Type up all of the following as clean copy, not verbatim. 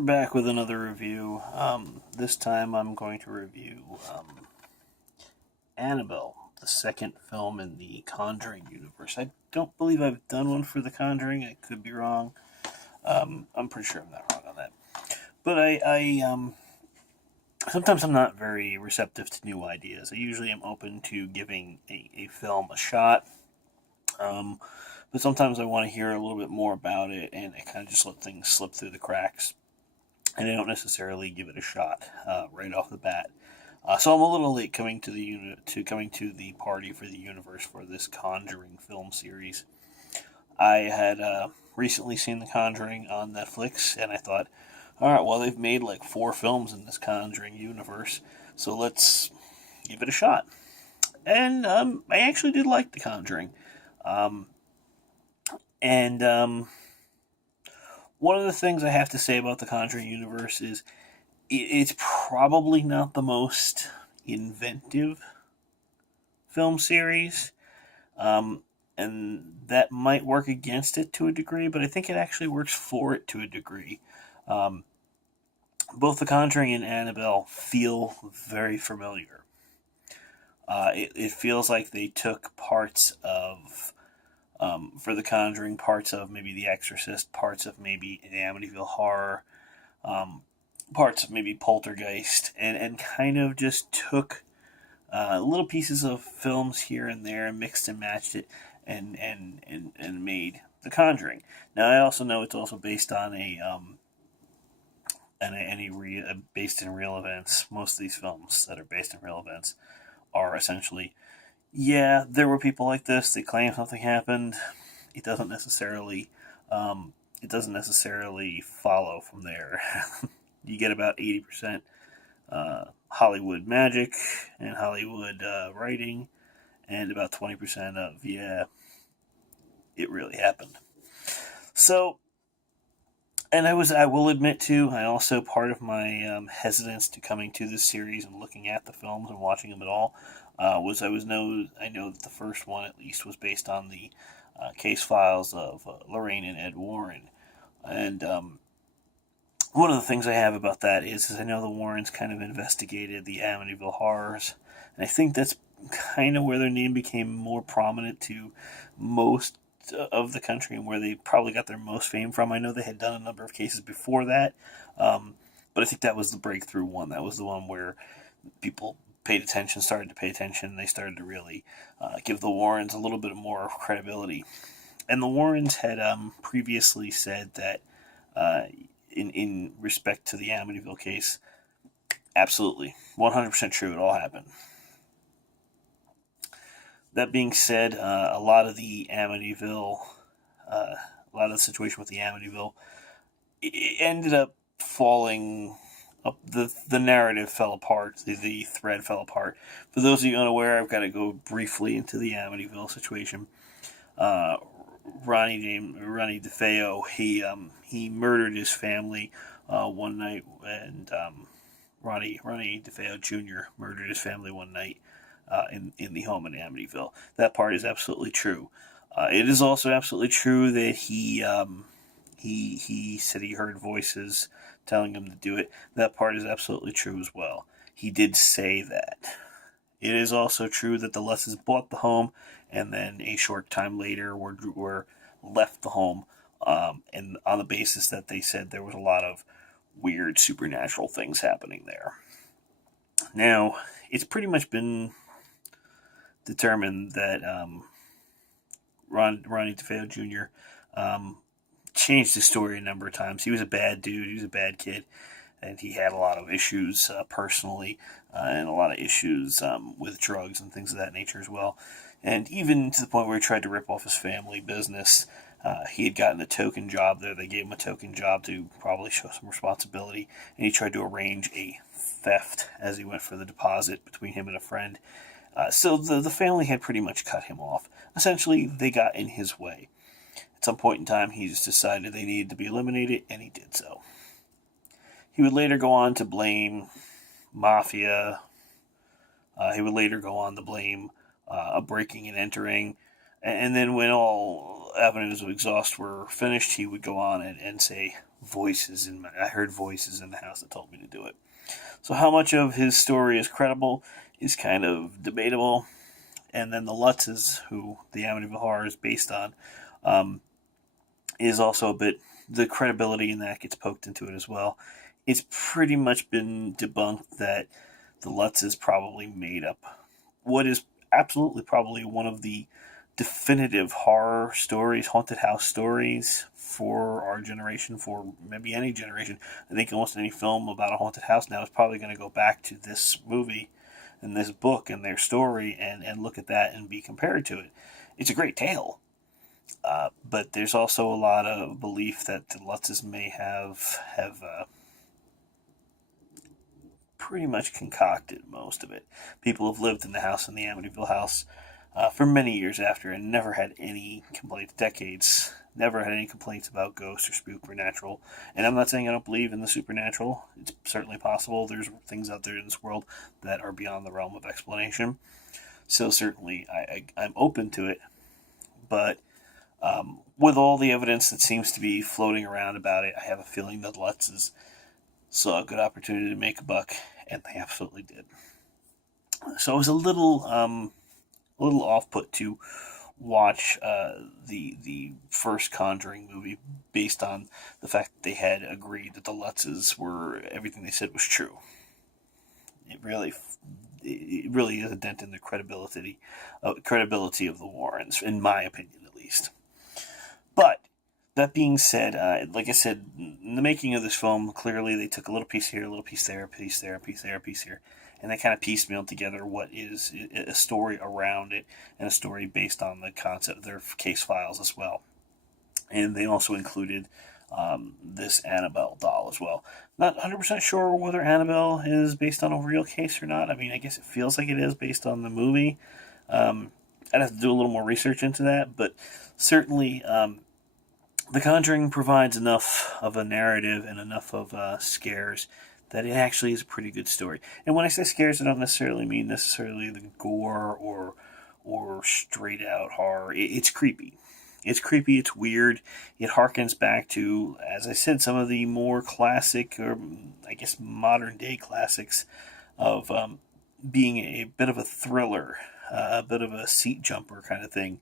we're back with another review. This time I'm going to review Annabelle, the second film in the Conjuring universe. I don't believe I've done one for the Conjuring. I could be wrong. I'm pretty sure I'm not wrong on that. But I sometimes I'm not very receptive to new ideas. I usually am open to giving a film a shot. But sometimes I want to hear a little bit more about it, and I kind of just let things slip through the cracks, and I don't necessarily give it a shot right off the bat. So I'm a little late coming to the party for the universe for this Conjuring film series. I had recently seen The Conjuring on Netflix, and I thought, all right, well they've made like 4 films in this Conjuring universe, so let's give it a shot. And I actually did like The Conjuring. Um, and one of the things I have to say about the Conjuring universe is it's probably not the most inventive film series, and that might work against it to a degree, but I think it actually works for it to a degree. Um, Both The Conjuring and Annabelle feel very familiar. It feels like they took parts of for The Conjuring, parts of maybe The Exorcist, parts of maybe an Amityville Horror, um, parts of maybe Poltergeist, and kind of just took little pieces of films here and there and mixed and matched it and made The Conjuring. Now I also know it's also based on based in real events. Most of these films that are based in real events are essentially, yeah, there were people like this. They claim something happened. It doesn't necessarily follow from there. You get about 80% Hollywood magic and Hollywood writing, and about 20% of, yeah, it really happened. So, and I will admit too, I also, part of my hesitance to coming to this series and looking at the films and watching them at all I know that the first one at least was based on the case files of Lorraine and Ed Warren, and one of the things I have about that is I know the Warrens kind of investigated the Amityville horrors, and I think that's kind of where their name became more prominent to most of the country and where they probably got their most fame from. I know they had done a number of cases before that, but I think that was the breakthrough one. That was the one where people started to pay attention, and they started to really give the Warrens a little bit more credibility. And the Warrens had previously said that, in respect to the Amityville case, absolutely, 100% true, it all happened. That being said, a lot of the situation with the Amityville, it ended up falling. The narrative fell apart. The thread fell apart. For those of you unaware, I've got to go briefly into the Amityville situation. Uh, Ronnie DeFeo, he murdered his family one night, and Ronnie DeFeo Jr. murdered his family one night in the home in Amityville. That part is absolutely true. It is also absolutely true that he said he heard voices telling him to do it. That part is absolutely true as well. He did say that. It is also true that the Lesses bought the home, and then a short time later were left the home, and on the basis that they said there was a lot of weird supernatural things happening there. Now, it's pretty much been determined that Ronnie DeFeo Jr. Changed his story a number of times. He was a bad dude. He was a bad kid, and he had a lot of issues personally, and a lot of issues with drugs and things of that nature as well. And even to the point where he tried to rip off his family business. He had gotten a token job there. They gave him a token job to probably show some responsibility, and he tried to arrange a theft as he went for the deposit between him and a friend. So the family had pretty much cut him off. Essentially, they got in his way. At some point in time, he just decided they needed to be eliminated, and he did so. He would later go on to blame mafia. He would later go on to blame a breaking and entering. And then when all avenues of exhaust were finished, he would go on and say, I heard voices in the house that told me to do it. So how much of his story is credible is kind of debatable. And then the Lutzes, who the Amityville Horror is based on, um, is also a bit, the credibility in that gets poked into it as well. It's pretty much been debunked that the Lutzes probably made up what is absolutely probably one of the definitive horror stories, haunted house stories for our generation, for maybe any generation. I think almost any film about a haunted house now is probably going to go back to this movie and this book and their story and look at that and be compared to it. It's a great tale. But there's also a lot of belief that the Lutzes may have pretty much concocted most of it. People have lived in the house, in the Amityville house, for many years after and never had any complaints, decades, never had any complaints about ghosts or supernatural. And I'm not saying I don't believe in the supernatural. It's certainly possible. There's things out there in this world that are beyond the realm of explanation. So certainly I'm open to it. But with all the evidence that seems to be floating around about it, I have a feeling that Lutz saw a good opportunity to make a buck, and they absolutely did. So I was a little off put to watch the first Conjuring movie based on the fact that they had agreed that the Lutzes were everything they said was true. It really is a dent in the credibility of the Warrens, in my opinion at least. But that being said, like I said, in the making of this film, clearly they took a little piece here, a little piece there, a piece there, a piece there, a piece here, and they kind of piecemealed together what is a story around it and a story based on the concept of their case files as well. And they also included this Annabelle doll as well. Not 100% sure whether Annabelle is based on a real case or not. I mean, I guess it feels like it is based on the movie. I'd have to do a little more research into that, but certainly The Conjuring provides enough of a narrative and enough of scares that it actually is a pretty good story. And when I say scares, I don't necessarily mean necessarily the gore or straight out horror. It's creepy. It's creepy, it's weird. It harkens back to, as I said, some of the more classic, or I guess modern day classics of being a bit of a thriller, a bit of a seat jumper kind of thing,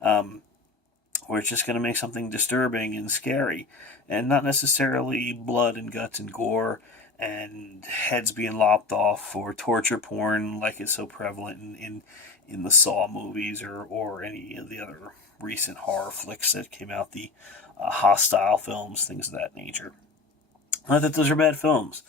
where it's just going to make something disturbing and scary, and not necessarily blood and guts and gore and heads being lopped off or torture porn like is so prevalent in the Saw movies or any of the other recent horror flicks that came out, the Hostile films, things of that nature. Not that those are bad films,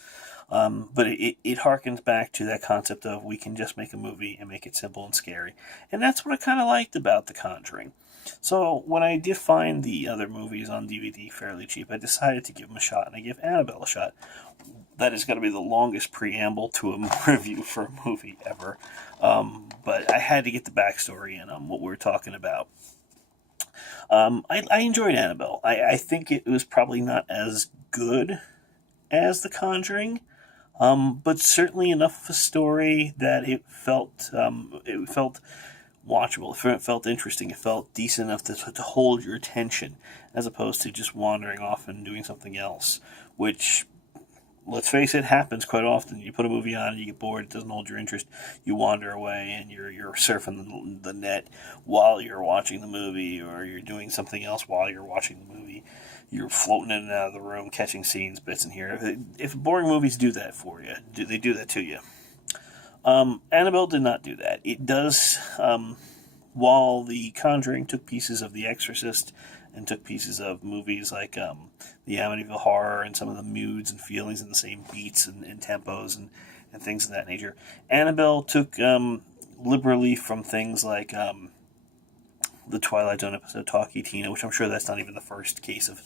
but it harkens back to that concept of we can just make a movie and make it simple and scary. And that's what I kind of liked about The Conjuring. So when I did find the other movies on DVD fairly cheap, I decided to give them a shot, and I give Annabelle a shot. That is going to be the longest preamble to a review for a movie ever. But I had to get the backstory in on what we're talking about. I enjoyed Annabelle. I think it was probably not as good as The Conjuring, but certainly enough of a story that it felt watchable. It felt interesting. It felt decent enough to hold your attention, as opposed to just wandering off and doing something else, which, let's face it, happens quite often. You put a movie on, you get bored, it doesn't hold your interest, you wander away, and you're surfing the net while you're watching the movie, or you're doing something else while you're watching the movie. You're floating in and out of the room, catching scenes, bits in here. If boring movies do that for you, they do that to you. Annabelle did not do that. It does, while The Conjuring took pieces of The Exorcist and took pieces of movies like the Amityville Horror and some of the moods and feelings and the same beats and tempos and things of that nature. Annabelle took liberally from things like the Twilight Zone episode Talkie Tina, which I'm sure that's not even the first case of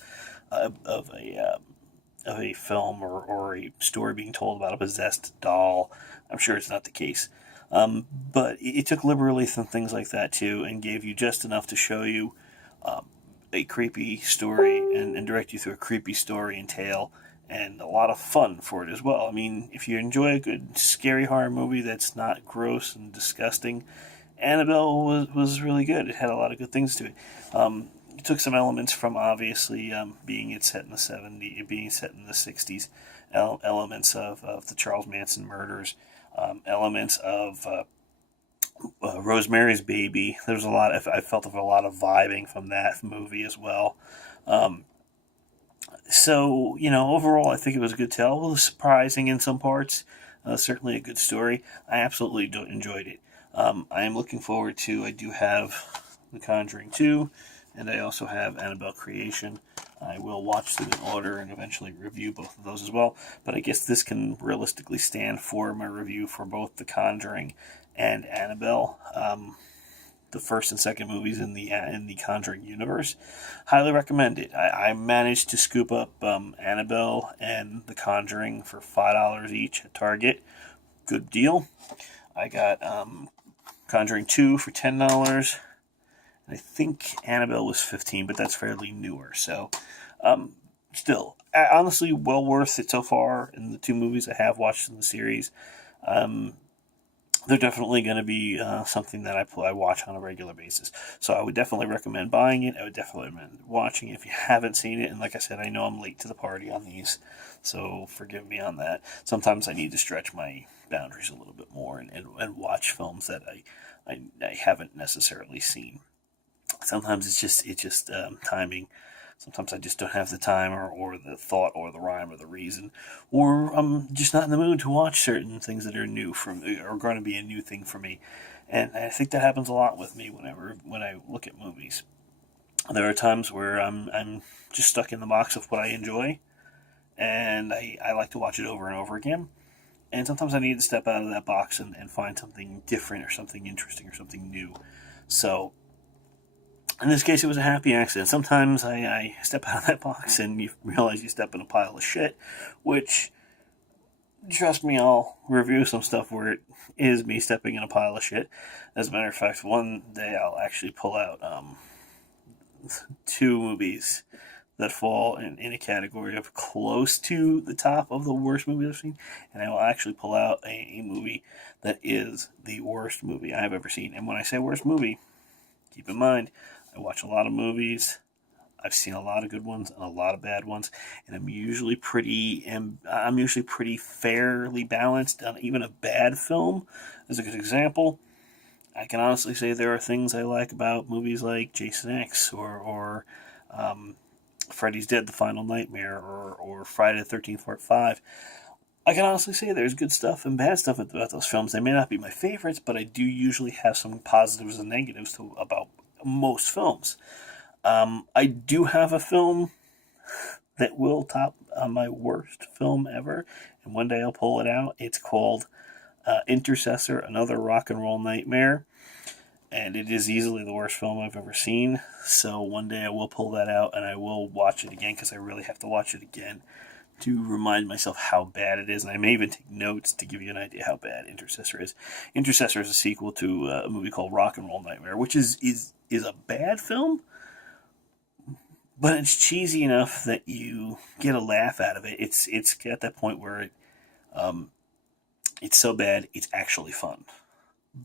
a film or a story being told about a possessed doll. I'm sure it's not the case. But it took liberally from things like that too, and gave you just enough to show you a creepy story and direct you through a creepy story and tale, and a lot of fun for it as well. I mean, if you enjoy a good scary horror movie that's not gross and disgusting Annabelle was really good. It had a lot of good things to it. It took some elements from obviously being it set in the '70s, being set in the '60s, elements of the Charles Manson murders, elements of Rosemary's Baby. There's a lot. I felt of a lot of vibing from that movie as well. Um, so overall, I think it was a good tale. It was surprising in some parts. Certainly a good story. I absolutely enjoyed it. I am looking forward to. I do have The Conjuring 2, and I also have Annabelle Creation. I will watch them in order and eventually review both of those as well. But I guess this can realistically stand for my review for both The Conjuring and Annabelle. The first and second movies in the Conjuring universe. Highly recommend it. I managed to scoop up Annabelle and The Conjuring for $5 each at Target. Good deal. I got Conjuring 2 for $10. I think Annabelle was $15, but that's fairly newer. So, still, honestly, well worth it so far in the two movies I have watched in the series. They're definitely going to be something that I watch on a regular basis. So I would definitely recommend buying it. I would definitely recommend watching it if you haven't seen it. And like I said, I know I'm late to the party on these, so forgive me on that. Sometimes I need to stretch my boundaries a little bit more and watch films that I haven't necessarily seen. Sometimes it's just timing. Sometimes I just don't have the time or the thought or the rhyme or the reason, or I'm just not in the mood to watch certain things that are new are going to be a new thing for me. And I think that happens a lot with me when I look at movies. There are times where I'm just stuck in the box of what I enjoy, and I like to watch it over and over again. And sometimes I need to step out of that box and find something different or something interesting or something new. So in this case, it was a happy accident. Sometimes I step out of that box and you realize you step in a pile of shit, which, trust me, I'll review some stuff where it is me stepping in a pile of shit. As a matter of fact, one day I'll actually pull out two movies that fall in a category of close to the top of the worst movies I've seen, and I will actually pull out a movie that is the worst movie I've ever seen. And when I say worst movie, keep in mind, I watch a lot of movies. I've seen a lot of good ones and a lot of bad ones, and I'm usually pretty fairly balanced on even a bad film. As a good example, I can honestly say there are things I like about movies like Jason X or Freddy's Dead: The Final Nightmare or Friday the 13th Part 5. I can honestly say there's good stuff and bad stuff about those films. They may not be my favorites, but I do usually have some positives and negatives about most films. I do have a film that will top my worst film ever, and one day I'll pull it out. It's called Intercessor, Another Rock and Roll Nightmare, and it is easily the worst film I've ever seen. So one day I will pull that out and I will watch it again because I really have to watch it again to remind myself how bad it is, and I may even take notes to give you an idea how bad Intercessor is. Intercessor is a sequel to a movie called Rock and Roll Nightmare, which is a bad film, but it's cheesy enough that you get a laugh out of it. It's at that point where it's so bad it's actually fun.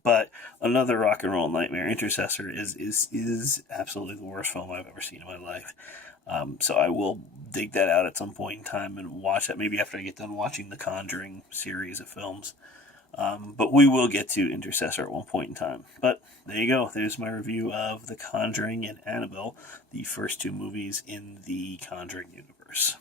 But Another Rock and Roll Nightmare, Intercessor, is absolutely the worst film I've ever seen in my life. So I will dig that out at some point in time and watch that, maybe after I get done watching the Conjuring series of films. But we will get to Intercessor at one point in time. But there you go. There's my review of The Conjuring and Annabelle, the first two movies in the Conjuring universe.